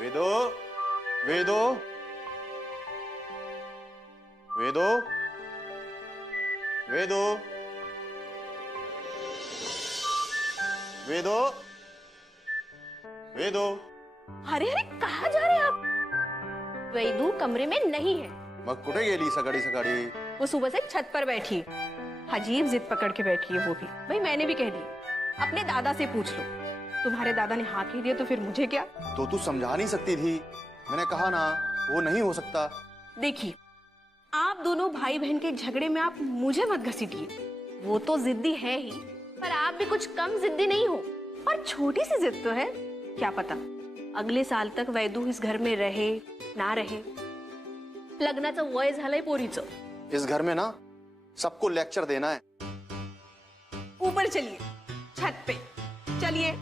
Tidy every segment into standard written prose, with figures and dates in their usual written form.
वेदो, वेदो, वेदो, वेदो, वेदो, वेदो। अरे अरे कहाँ जा रहे हैं आप? वेदू कमरे में नहीं है। मग कुठे गेली सकाळी सकाळी? वो सुबह से छत पर बैठी है। अजीब जिद पकड़ के बैठी है वो भी। भाई मैंने भी कह दिया अपने दादा से पूछ लो। तुम्हारे दादा ने हाँ कह दिया तो फिर मुझे क्या? तो तू समझा नहीं सकती थी? मैंने कहा ना वो नहीं हो सकता। देखिए आप दोनों भाई बहन के झगड़े में आप मुझे मत घसीटिए। वो तो जिद्दी है ही, पर आप भी कुछ कम जिद्दी नहीं हो। और छोटी सी जिद तो है, क्या पता अगले साल तक वैदू इस घर में रहे ना रहे। लग्नाचं वय झालंय पोरीचं। इस घर में ना सबको लेक्चर देना है। ऊपर चलिए, छत पे चलिए।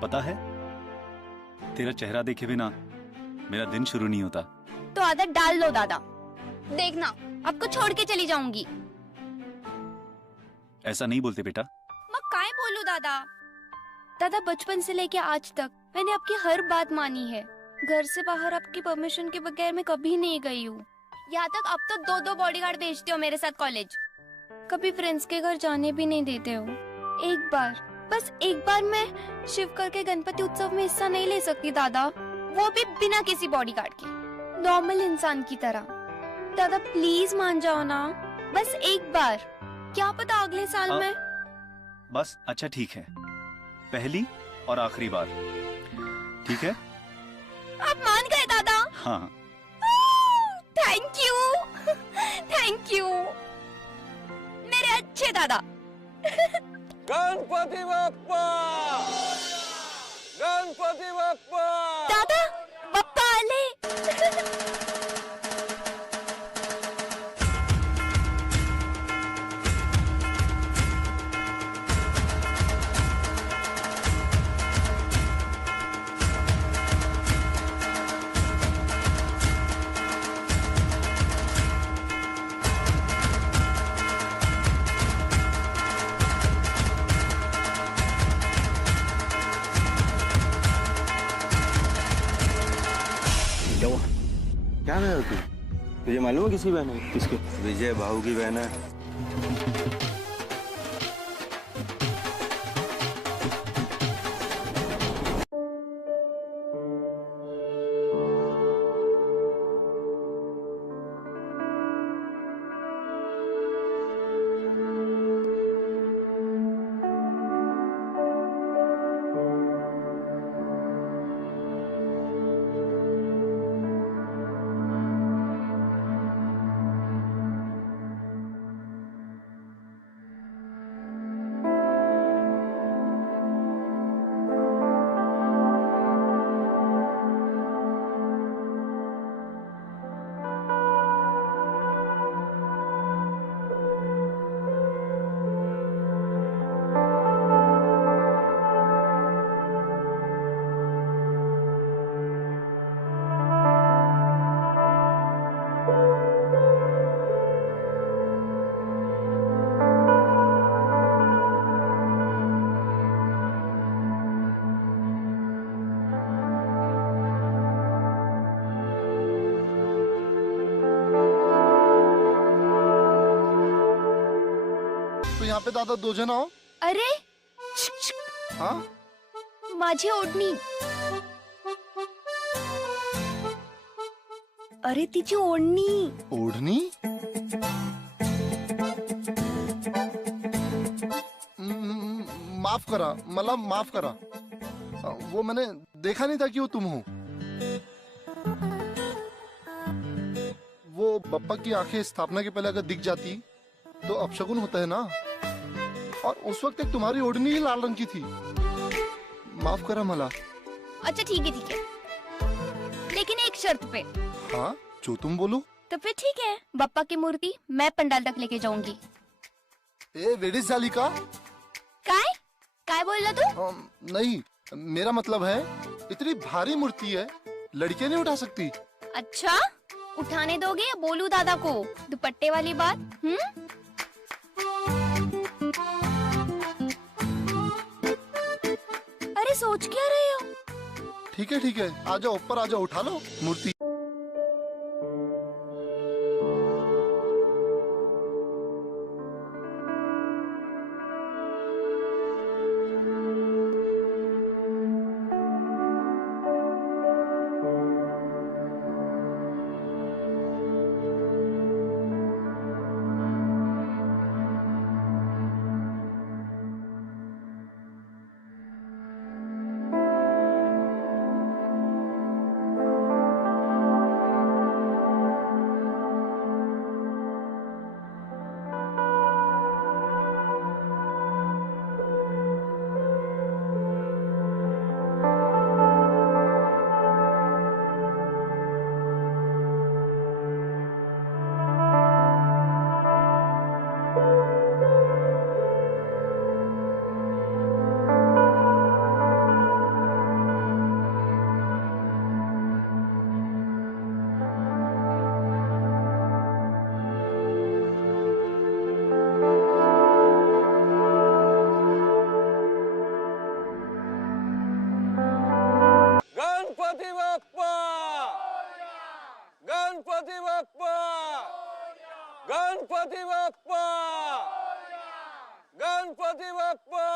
पता है तेरा चेहरा देखे बिना मेरा दिन शुरू नहीं होता। तो आदत डाल लो दादा, देखना आपको छोड़ के चली जाऊंगी। ऐसा नहीं बोलते बेटा। मैं काय बोलूं दादा? दादा बचपन से लेके आज तक मैंने आपकी हर बात मानी है। घर से बाहर आपकी परमिशन के बगैर मैं कभी नहीं गई हूँ। यहाँ तक अब तो 2-2 बॉडीगार्ड भेजते हो मेरे साथ कॉलेज। कभी फ्रेंड्स के घर जाने भी नहीं देते हो। एक बार, बस एक बार मैं शिवकर के गणपति उत्सव में हिस्सा नहीं ले सकती दादा, वो भी बिना किसी बॉडीगार्ड के, नॉर्मल इंसान की तरह। दादा प्लीज मान जाओ ना, बस एक बार। क्या पता अगले साल में। बस अच्छा ठीक है, पहली और आखिरी बार, ठीक है? आप मान गए दादा? हाँ। थैंक यू, थैंक यू मेरे अच्छे दादा। गणपति बप्पा, गणपति बप्पा। दादा बप्पा आले। क्या है तू? तुझे मालूम है किसी बहन है? किसके? विजय भाऊ की बहन है। यहाँ पे दादा 2 जण आहो. अरे हाँ माझी ओढणी. अरे तिची ओढणी. ओढणी. माफ करा, मला माफ करा. वो मैंने देखा नहीं था कि वो तुम हो. वो बप्पा की आंखें स्थापना के पहले अगर दिख जाती तो अपशगुन होता है ना. और उस वक्त एक तुम्हारी ओढ़नी ही लाल रंग की थी. माफ करा मला. अच्छा ठीक है लेकिन एक शर्त पे. हाँ जो तुम बोलो. तो फिर ठीक है, बप्पा की मूर्ति मैं पंडाल तक लेके जाऊंगी। ए वेडिस जाली का? काय काय बोल रहा तू? नहीं, मेरा मतलब है इतनी भारी मूर्ति है, लड़कियां नहीं उठा सकती। अच्छा, उठाने दोगे या बोलू दादा को दुपट्टे वाली बात? अरे सोच क्या रहे हो? ठीक है, आ जाओ ऊपर, आ जाओ, उठा लो मूर्ति। गणपति बप्पा, गणपति बप्पा, गणपति बप्पा, गणपति बप्पा।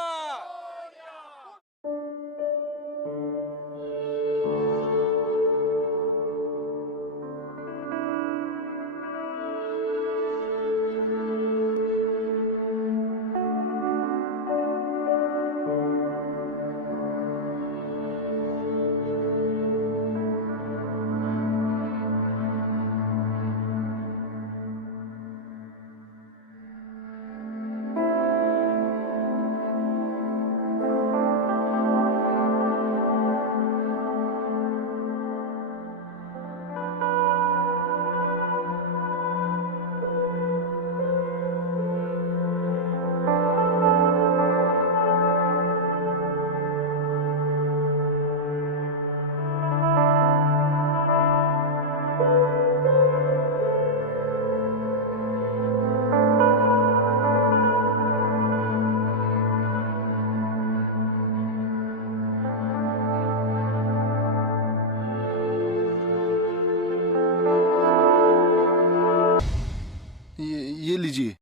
ये लीजिए।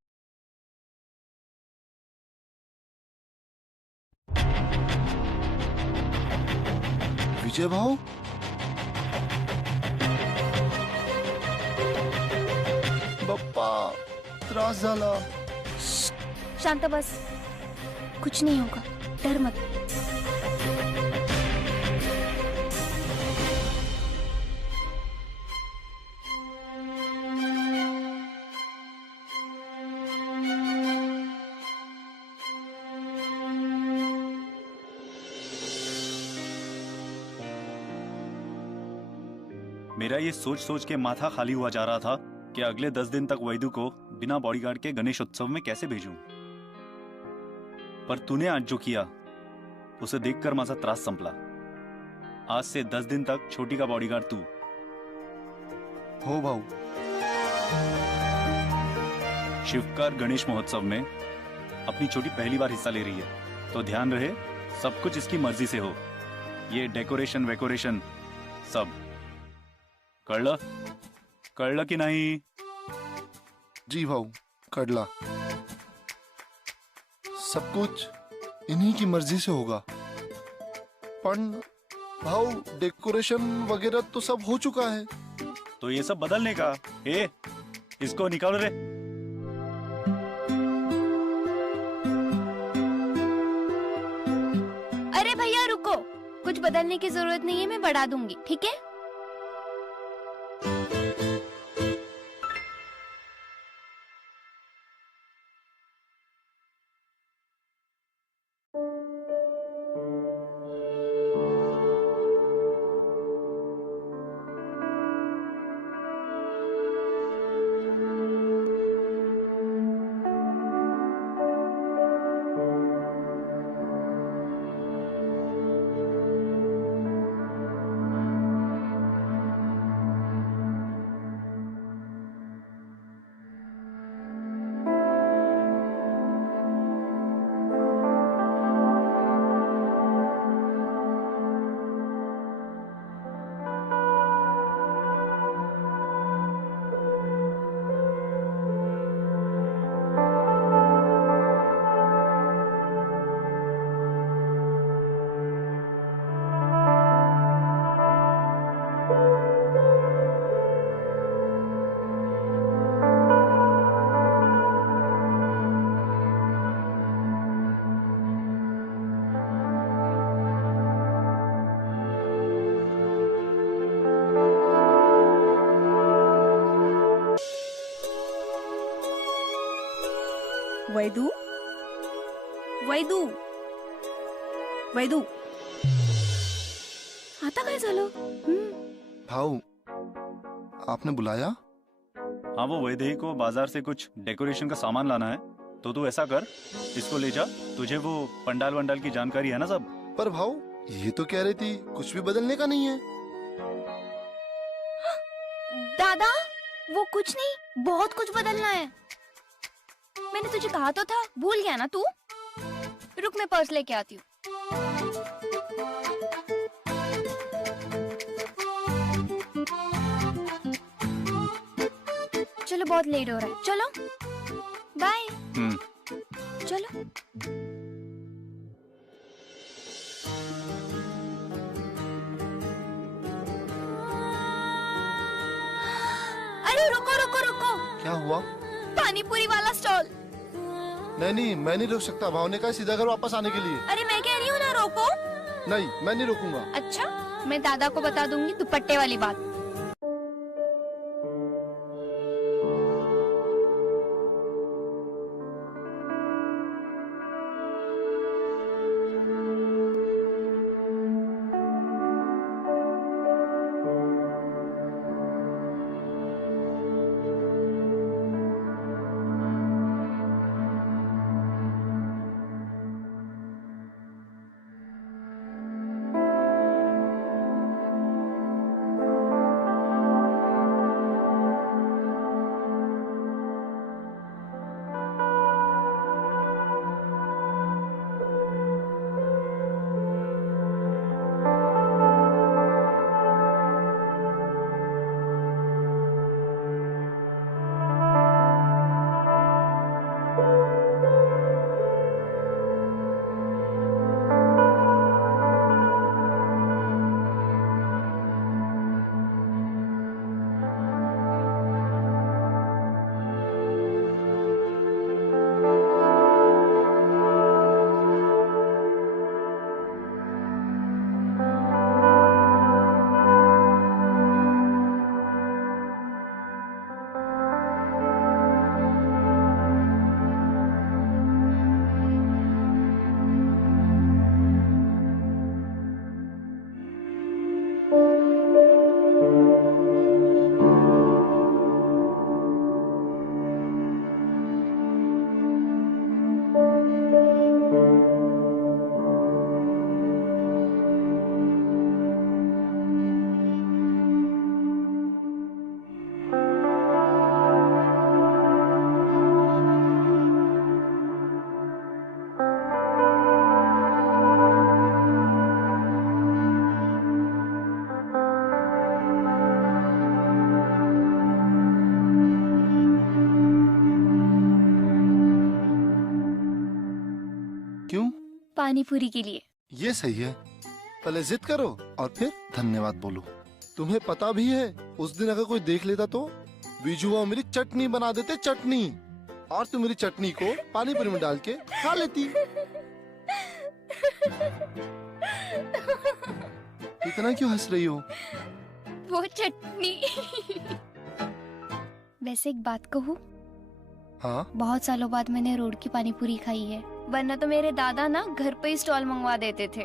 विजय भाऊ, बप्पा त्रास झाला। शांता बस, कुछ नहीं होगा, डर मत। मेरा ये सोच सोच के माथा खाली हुआ जा रहा था कि अगले 10 दिन तक वैदू को बिना बॉडीगार्ड के गणेश उत्सव में कैसे भेजूं। पर तूने आज जो किया उसे देखकर माझा त्रास संपला। आज से 10 दिन तक छोटी का बॉडीगार्ड तू। हो भाऊ। शिवकार गणेश महोत्सव में अपनी छोटी पहली बार हिस्सा ले रही है, तो ध्यान रहे सब कुछ इसकी मर्जी से हो। ये डेकोरेशन वेकोरेशन सब कळलं की नाही? जी भाऊ, कड़ला। सब कुछ इन्हीं की मर्जी से होगा। पण भाऊ, डेकोरेशन वगैरह तो सब हो चुका है। तो ये सब बदलने का? इसको निकालो रे। अरे भैया रुको, कुछ बदलने की जरूरत नहीं है, मैं बढ़ा दूंगी, ठीक है? वैदू, वैदू, वैदू, आता काय झालं? भाऊ, आपने बुलाया? हाँ, वो वैदेही को बाजार से कुछ डेकोरेशन का सामान लाना है, तो तू ऐसा कर, इसको ले जा। तुझे वो पंडाल वंडाल की जानकारी है ना सब? पर भाऊ, ये तो कह रही थी कुछ भी बदलने का नहीं है। दादा, वो कुछ नहीं, बहुत कुछ बदलना है। मैंने तुझे कहा तो था, भूल गया ना तू? रुक, मैं पर्स लेके आती हूँ। चलो, बहुत लेट हो रहा है, चलो बाय। चलो। अरे रुको रुको रुको, क्या हुआ? पानी पूरी वाला स्टॉल। नहीं, मैं नहीं रोक सकता। भाव ने कहा सीधा घर वापस आने के लिए। अरे मैं कह रही हूँ ना, रोको। नहीं, मैं नहीं रोकूंगा। अच्छा, मैं दादा को बता दूंगी दुपट्टे वाली बात। पानी पूरी के लिए। ये सही है। पहले जिद करो और फिर धन्यवाद बोलो। तुम्हें पता भी है उस दिन अगर कोई देख लेता तो बीजू मेरी चटनी बना देते, चटनी, और तुम मेरी चटनी को पानी पूरी में डाल के खा लेती। इतना क्यों हंस रही हो? वो चटनी। वैसे एक बात कहूँ? हाँ? बहुत सालों बाद मैंने रोड की पानी पूरी खाई है, वरना तो मेरे दादा ना घर पे ही स्टॉल मंगवा देते थे।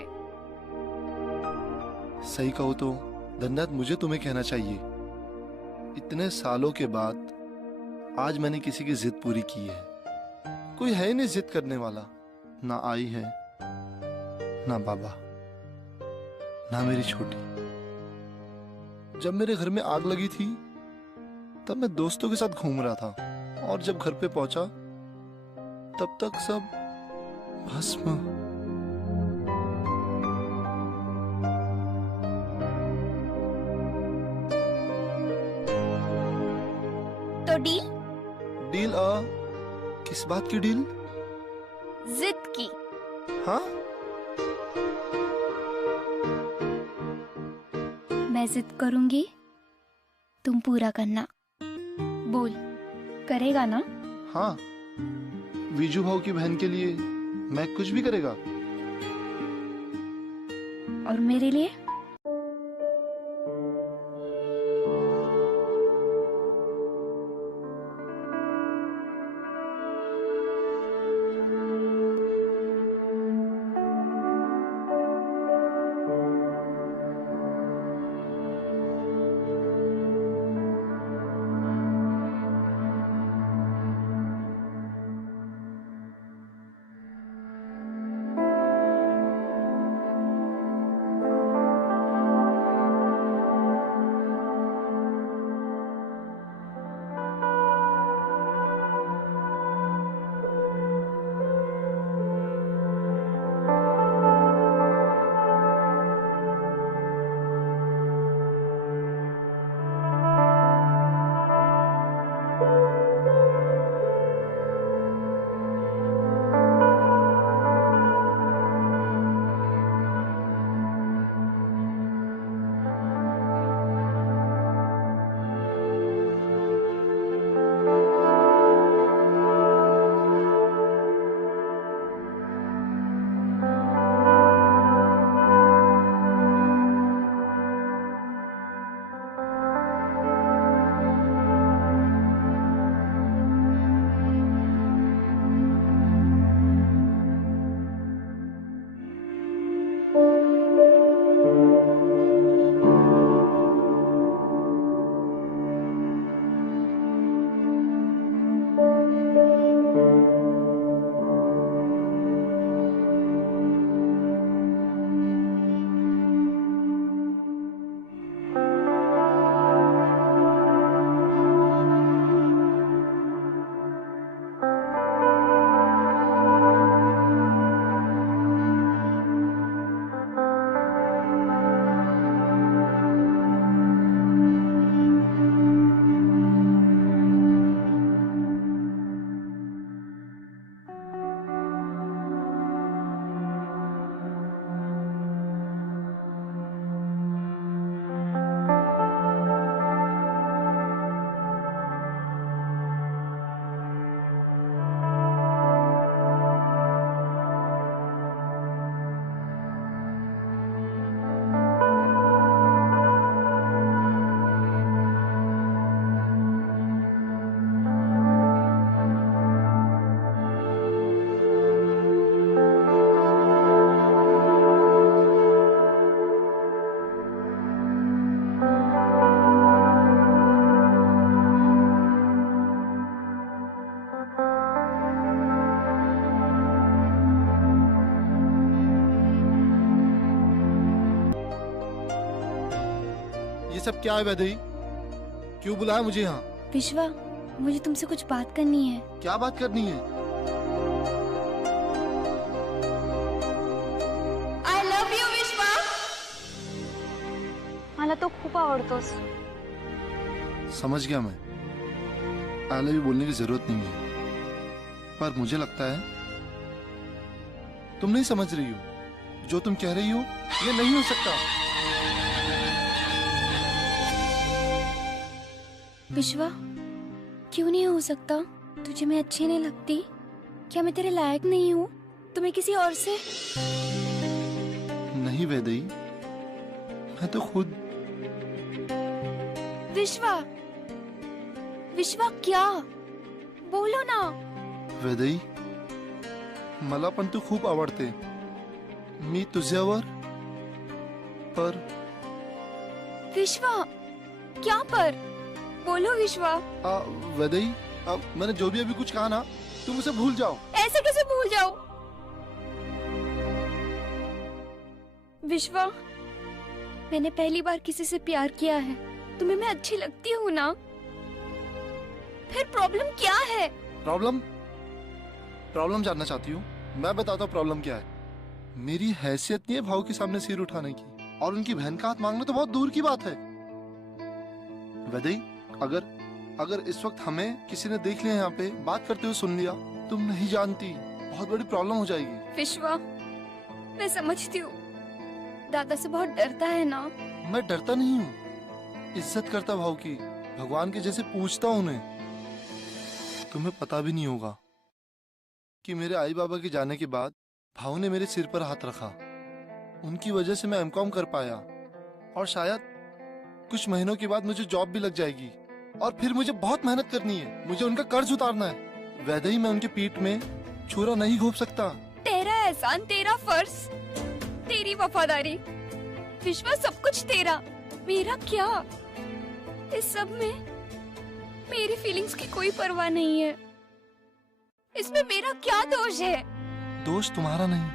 सही कहो तो धन्यवाद मुझे तुम्हें कहना चाहिए। इतने सालों के बाद आज मैंने किसी की जिद पूरी की है। कोई है नहीं जिद करने वाला, ना आई है, ना बाबा, ना मेरी छोटी। जब मेरे घर में आग लगी थी तब मैं दोस्तों के साथ घूम रहा था, और जब घर पे पहुंचा तब तक सब भस्म। तो डील? डील? किस बात की डील? जिद की। हाँ? मैं जिद करूंगी, तुम पूरा करना। बोल, करेगा ना? हाँ, वीजू भाव की बहन के लिए मैं कुछ भी करेगा। और मेरे लिए? सब क्या है वैदेही? क्यों बुलाया मुझे यहाँ? विश्वा, मुझे तुमसे कुछ बात करनी है। क्या बात करनी है? I love you, विश्वा। मला तो खूप आवडतोस। समझ गया मैं। आई लव यू बोलने की जरूरत नहीं है, पर मुझे लगता है तुम नहीं समझ रही हो। जो तुम कह रही हो ये नहीं हो सकता। विश्वा, क्यों नहीं हो सकता? तुझे मैं अच्छी नहीं लगती? क्या मैं तेरे लायक नहीं हूँ? तुम्हें किसी और से? नहीं वैदेही, मैं तो खुद। विश्वा, विश्वा क्या? बोलो ना। वैदेही, मला पण तू खूप आवडते। मी तुझ्यावर पर। विश्वा, क्या पर? बोलो विश्वा। वैदेही, मैंने जो भी अभी कुछ कहा ना, तुम उसे भूल जाओ। ऐसे कैसे भूल जाओ? विश्वा, मैंने पहली बार किसी से प्यार किया है। तुम्हें मैं अच्छी लगती हूँ ना? फिर प्रॉब्लम क्या है? प्रॉब्लम? प्रॉब्लम जानना चाहती हूँ? मैं बताता हूँ प्रॉब्लम क्या है। मेरी हैसियत नहीं है भाव के सामने सिर उठाने की, और उनकी बहन का हाथ मांगना तो बहुत दूर की बात है। वैदेही, अगर इस वक्त हमें किसी ने देख लिया यहाँ पे बात करते हुए सुन लिया, तुम नहीं जानती बहुत बड़ी प्रॉब्लम हो जाएगी। विश्वा, मैं समझती हूँ, दादा से बहुत डरता है ना? मैं डरता नहीं हूँ, इज्जत करता भाव की, भगवान के जैसे पूछता हूँ उन्हें। तुम्हें पता भी नहीं होगा कि मेरे आई बाबा के जाने के बाद भाव ने मेरे सिर पर हाथ रखा। उनकी वजह से मैं एमकॉम कर पाया, और शायद कुछ महीनों के बाद मुझे जॉब भी लग जाएगी, और फिर मुझे बहुत मेहनत करनी है। मुझे उनका कर्ज उतारना है। वैदेही, मैं उनके पीठ में छुरा नहीं घोंप सकता। तेरा एहसान, तेरा फर्ज, तेरी वफादारी, विश्वास, सब कुछ तेरा। मेरा क्या? इस सब में मेरी फीलिंग्स की कोई परवाह नहीं है। इसमें मेरा क्या दोष है? दोष तुम्हारा नहीं,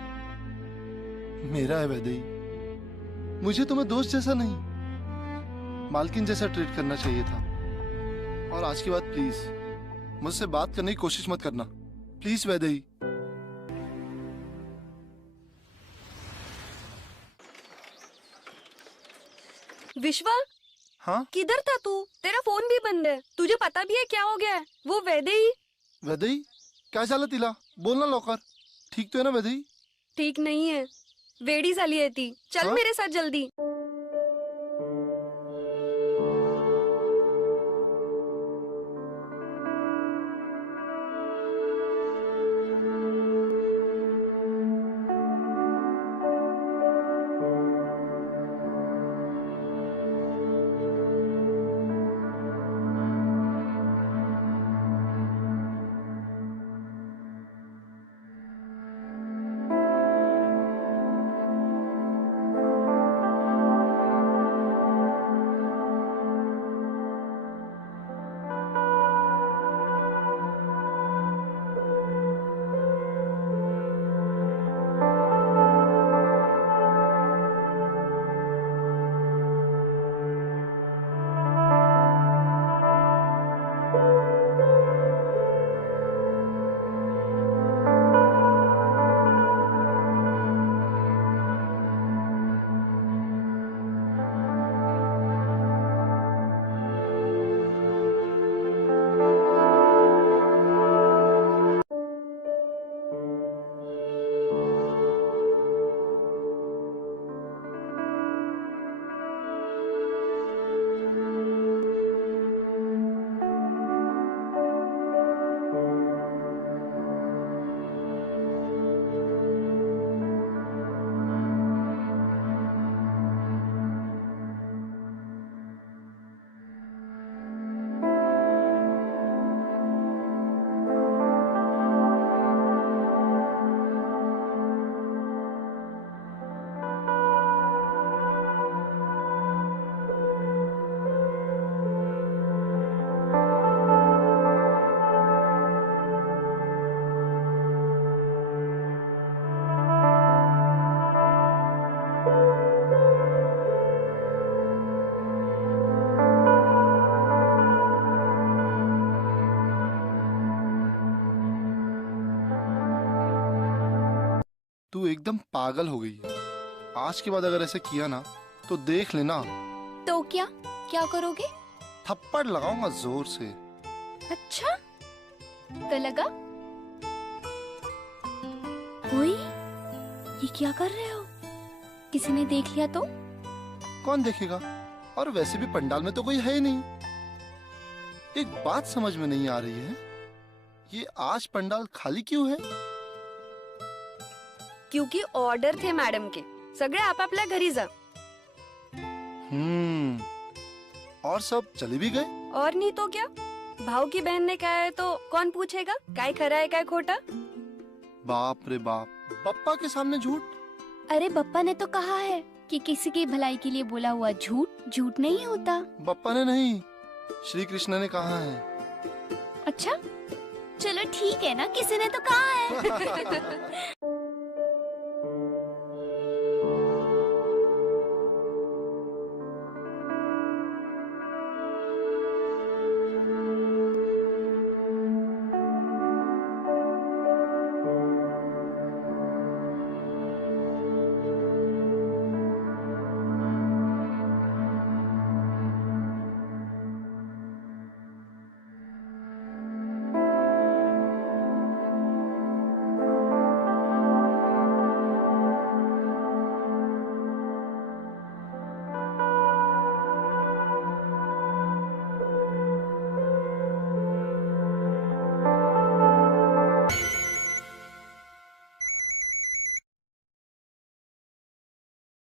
मेरा है वैदेही। मुझे तुम्हें दोस्त जैसा नहीं, मालकिन जैसा ट्रीट करना चाहिए था। और आज के बाद प्लीज मुझसे बात करने की कोशिश मत करना, प्लीज वैदेही। विश्वा, हाँ किधर था तू? तेरा फोन भी बंद है। तुझे पता भी है क्या हो गया है? वो वैदेही। वैदेही, काय झालं तिला? बोलना लवकर। ठीक तो है ना वैदेही? ठीक नहीं है, वेडी झाली है ती। चल हाँ? मेरे साथ जल्दी। तू एकदम पागल हो गई है। आज के बाद अगर ऐसे किया ना तो देख लेना, तो क्या क्या करोगे? थप्पड़ लगाऊंगा जोर से। अच्छा तो लगा। ओए ये क्या कर रहे हो? किसी ने देख लिया तो? कौन देखेगा? और वैसे भी पंडाल में तो कोई है ही नहीं। एक बात समझ में नहीं आ रही है, ये आज पंडाल खाली क्यों है? क्योंकि ऑर्डर थे मॅडम के, सगळे आपापल्या घरी जा. और सब चले भी गए? और नहीं तो क्या, भाव की बहन ने कहा है तो कौन पूछेगा काय खरा है काय खोटा. बाप रे बाप, पप्पा के सामने झूठ? अरे बप्पा ने तो कहा है कि किसी की भलाई के लिए बोला हुआ झूठ झूठ नहीं होता. बप्पा ने नहीं, श्री कृष्ण ने कहा है. अच्छा चलो ठीक है ना, किसी ने तो कहा है.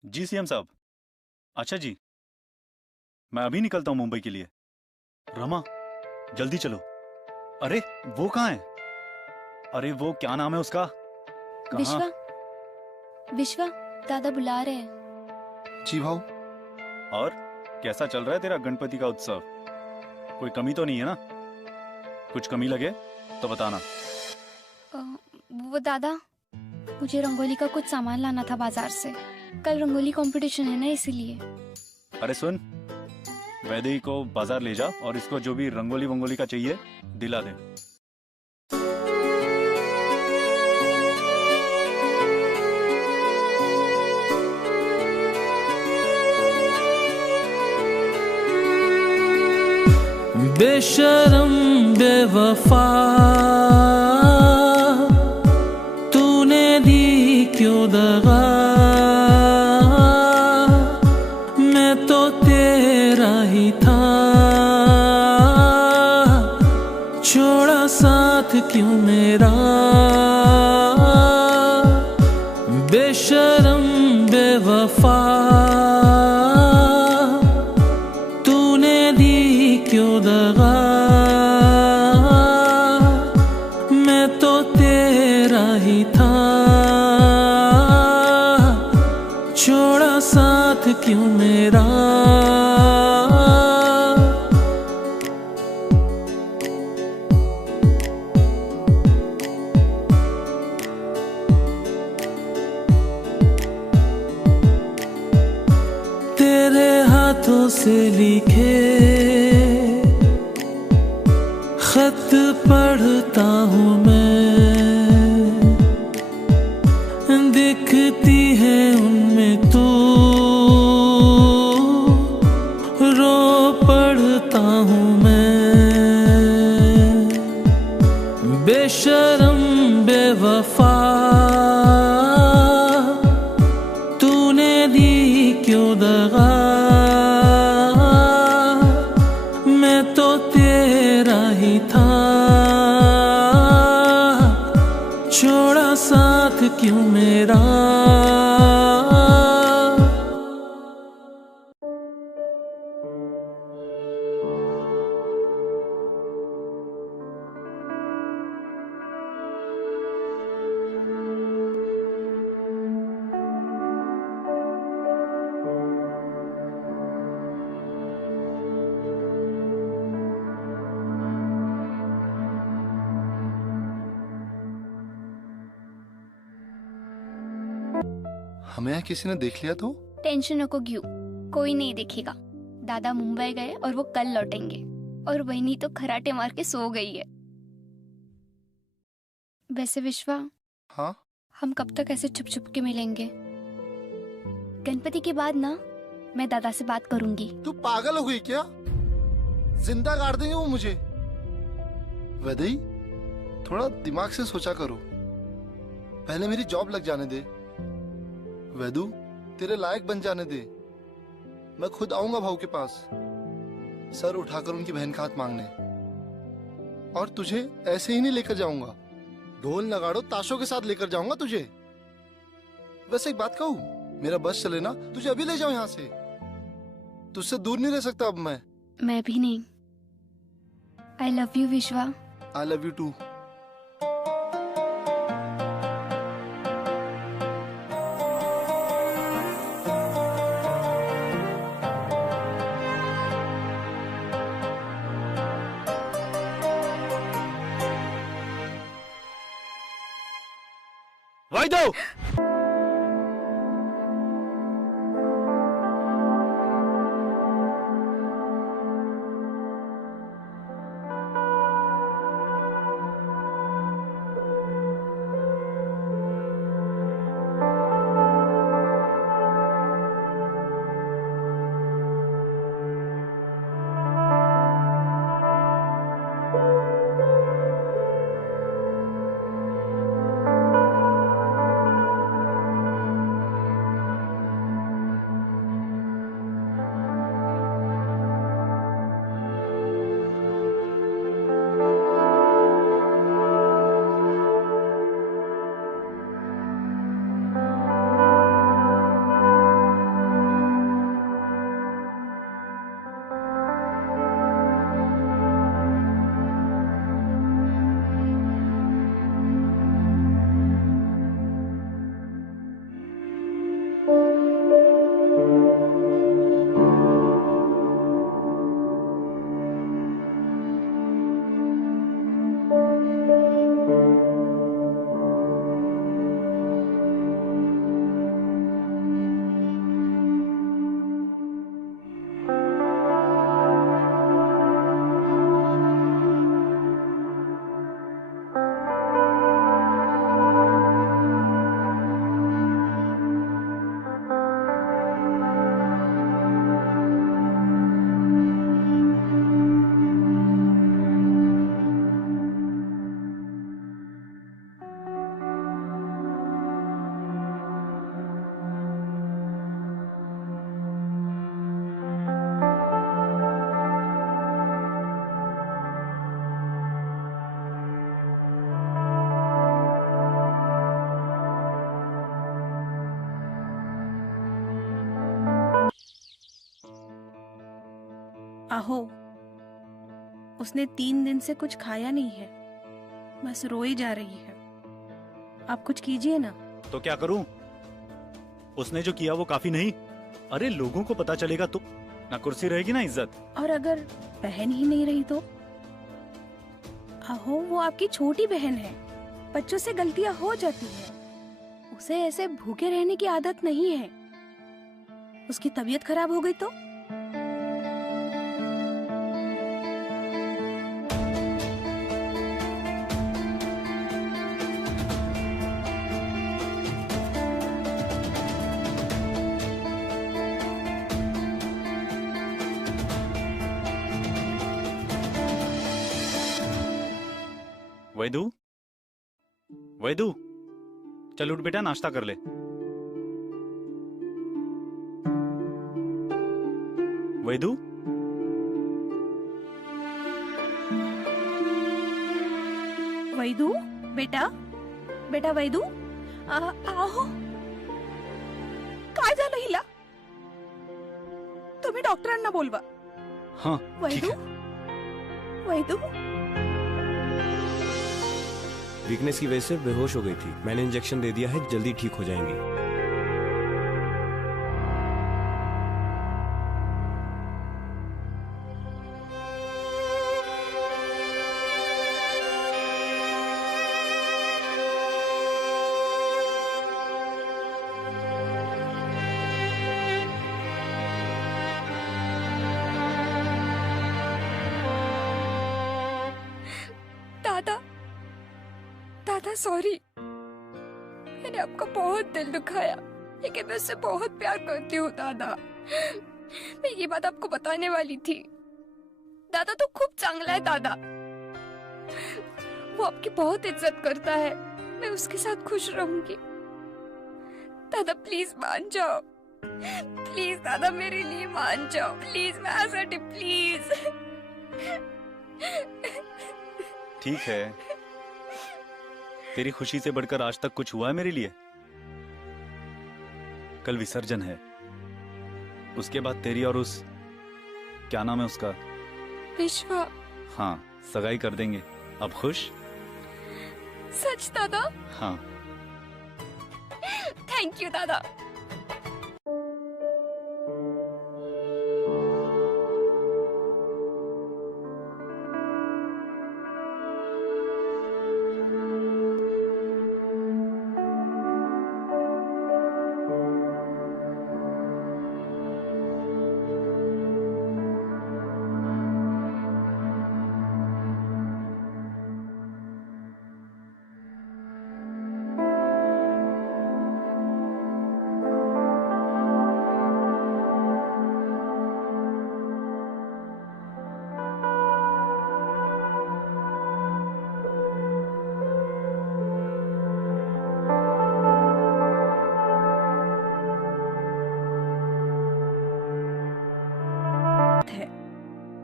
जी सीएम साहब। अच्छा जी, मैं अभी निकलता हूं मुंबई के लिए। रमा जल्दी चलो। अरे वो कहाँ है? अरे वो क्या नाम है उसका? कहाँ? विश्वा विश्वा दादा बुला रहे हैं. जी भाऊ। और कैसा चल रहा है तेरा गणपति का उत्सव? कोई कमी तो नहीं है ना? कुछ कमी लगे तो बताना। वो दादा, मुझे रंगोली का कुछ सामान लाना था बाजार से. कल रंगोली कंपटीशन है ना, इसीलिए. अरे सुन, वैदेही को बाजार ले जा और इसको जो भी रंगोली वंगोली का चाहिए दिला दे। बेशरम बेवफा तूने दी क्यों दगा, मैं तो तेरा ही था, छोड़ा साथ क्यों मेरा। बेशरम बेवफा तूने दी क्यों दगा, मैं तो तेरा ही था, छोड़ा साथ क्यों मेरा। तेरे हाथों से लिखे खत पढ़ता हूँ मैं, दिखती है उनमें तू, रो पढ़ता हूँ मैं। बेशरम बेवफा तूने दी क्यों दगा, मैं तो तेरा ही था, छोड़ा साथ क्यों मेरा। हमें यहाँ किसी ने देख लिया तो? टेंशन नको क्यों, कोई नहीं देखेगा. दादा मुंबई गए और वो कल लौटेंगे, और वही तो खराटे मार के सो गई है. वैसे विश्वा, हाँ हम कब तक ऐसे छुप छुप के मिलेंगे? गणपति के बाद ना मैं दादा से बात करूंगी। तू पागल हो गई क्या? जिंदा गाड़ देंगे वो मुझे। वैदेही, थोड़ा दिमाग से सोचा करो। पहले मेरी जॉब लग जाने दे। वैदू, तेरे लायक बन जाने दे। मैं खुद आऊंगा भाऊ के पास, सर उठाकर उनकी बहन का हाथ मांगने। और तुझे ऐसे ही नहीं लेकर जाऊंगा, ढोल नगाड़ो ताशों के साथ लेकर जाऊंगा तुझे। वैसे एक बात कहूं, मेरा बस चले ना, तुझे अभी ले जाऊं यहाँ से। तुझसे दूर नहीं रह सकता अब मैं भी नहीं। आई love you Vishwa. I love you too. वाइदो! आहो, उसने 3 दिन से कुछ खाया नहीं है, बस रोई जा रही है। आप कुछ कीजिए ना। तो क्या करूं? उसने जो किया वो काफी नहीं? अरे लोगों को पता चलेगा तो ना कुर्सी रहेगी ना इज्जत। और अगर बहन ही नहीं रही तो? आहो, वो आपकी छोटी बहन है, बच्चों से गलतियां हो जाती है। उसे ऐसे भूखे रहने की आदत नहीं है। उसकी तबीयत खराब हो गई तो? वैदू, वैदू, चल उठ बेटा, नाश्ता कर ले। वैदू, वैदू, बेटा बेटा वैदू, आहो, काय झालं हिला? तुम्ही डॉक्टरांना बोलवा। हाँ ठीक वैदू, है। वैदू, वीकनेस की वजह से बेहोश हो गई थी। मैंने इंजेक्शन दे दिया है, जल्दी ठीक हो जाएंगी। दादा, दादा सॉरी, मैंने मैंने आपका बहुत दिल दुखाया, लेकिन मैं उससे बहुत प्यार करती हूँ दादा। मैं ये बात आपको बताने वाली थी। दादा तो खूब चांगला है दादा, वो आपकी बहुत इज्जत करता है। मैं उसके साथ खुश रहूंगी। दादा प्लीज मान जाओ, प्लीज दादा मेरे लिए मान जाओ, प्लीज मैं प्लीज। ठीक है, तेरी खुशी से बढ़कर आज तक कुछ हुआ है मेरे लिए? कल विसर्जन है, उसके बाद तेरी और उस, क्या नाम है उसका, विश्वा। हाँ, सगाई कर देंगे। अब खुश? सच दादा? हाँ। थैंक यू दादा।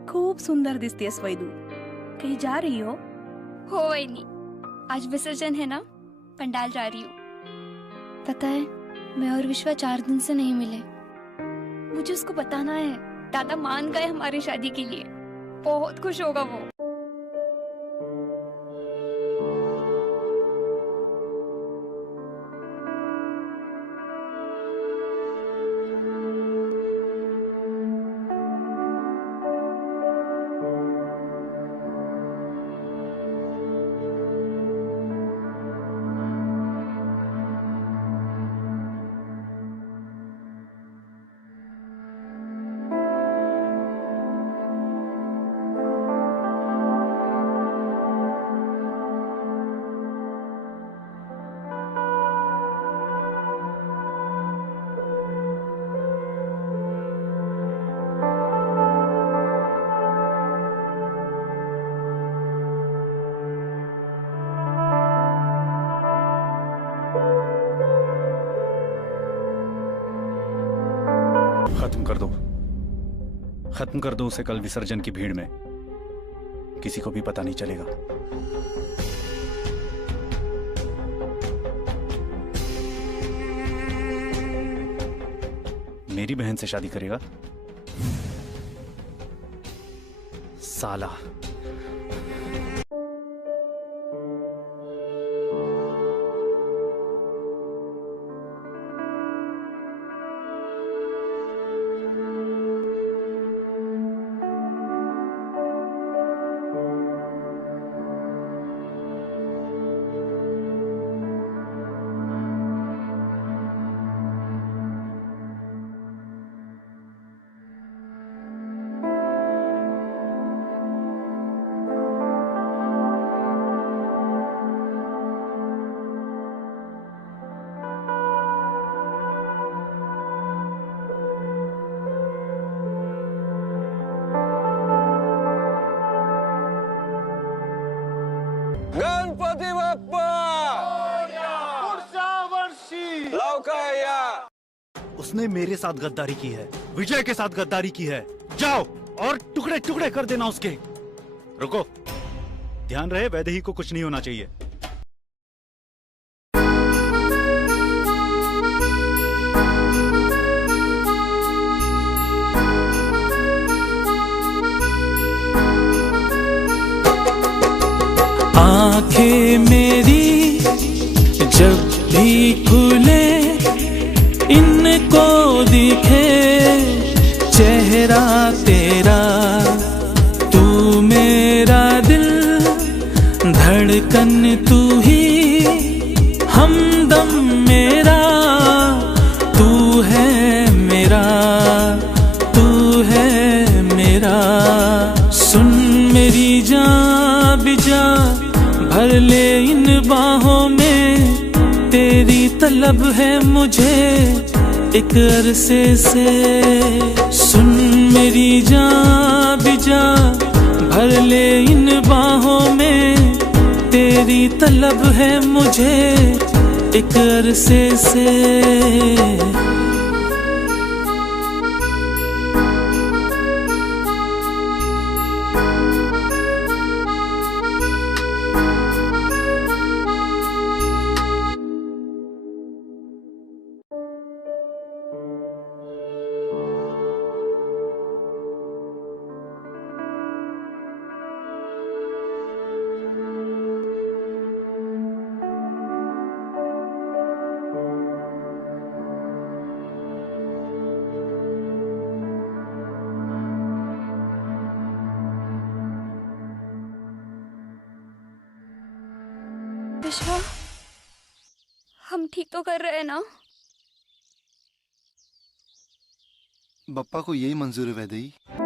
खूब सुंदर दिसती है वैदू। कहीं जा रही हो? नहीं, आज विसर्जन है ना, पंडाल जा रही हूँ। पता है, मैं और विश्वा 4 दिन से नहीं मिले। मुझे उसको बताना है। दादा मान गए हमारी शादी के लिए, बहुत खुश होगा वो। खत्म कर दो उसे कल विसर्जन की भीड़ में, किसी को भी पता नहीं चलेगा। मेरी बहन से शादी करेगा साला। गणपती बाप्पा लौकया। उसने मेरे साथ गद्दारी की है, विजय के साथ गद्दारी की है। जाओ और टुकड़े टुकड़े कर देना उसके। रुको, ध्यान रहे वैदेही को कुछ नहीं होना चाहिए। आंखें मेरी जब भी खुले, इनको दिखे चेहरा तेरा, तू मेरा दिल धड़कन, तू ही हमदम मेरा, तू है मेरा, तू है मेरा। सुन मेरी जान बिजा, भर ले इन बाहों में, तेरी तलब है मुझे एक अरसे से। सुन मेरी जान भी जा भर ले इन बाहों में, तेरी तलब है मुझे एक अरसे से। विश्वा, हम ठीक तो कर रहे हैं ना? बप्पा को यही मंजूर है वैदेही।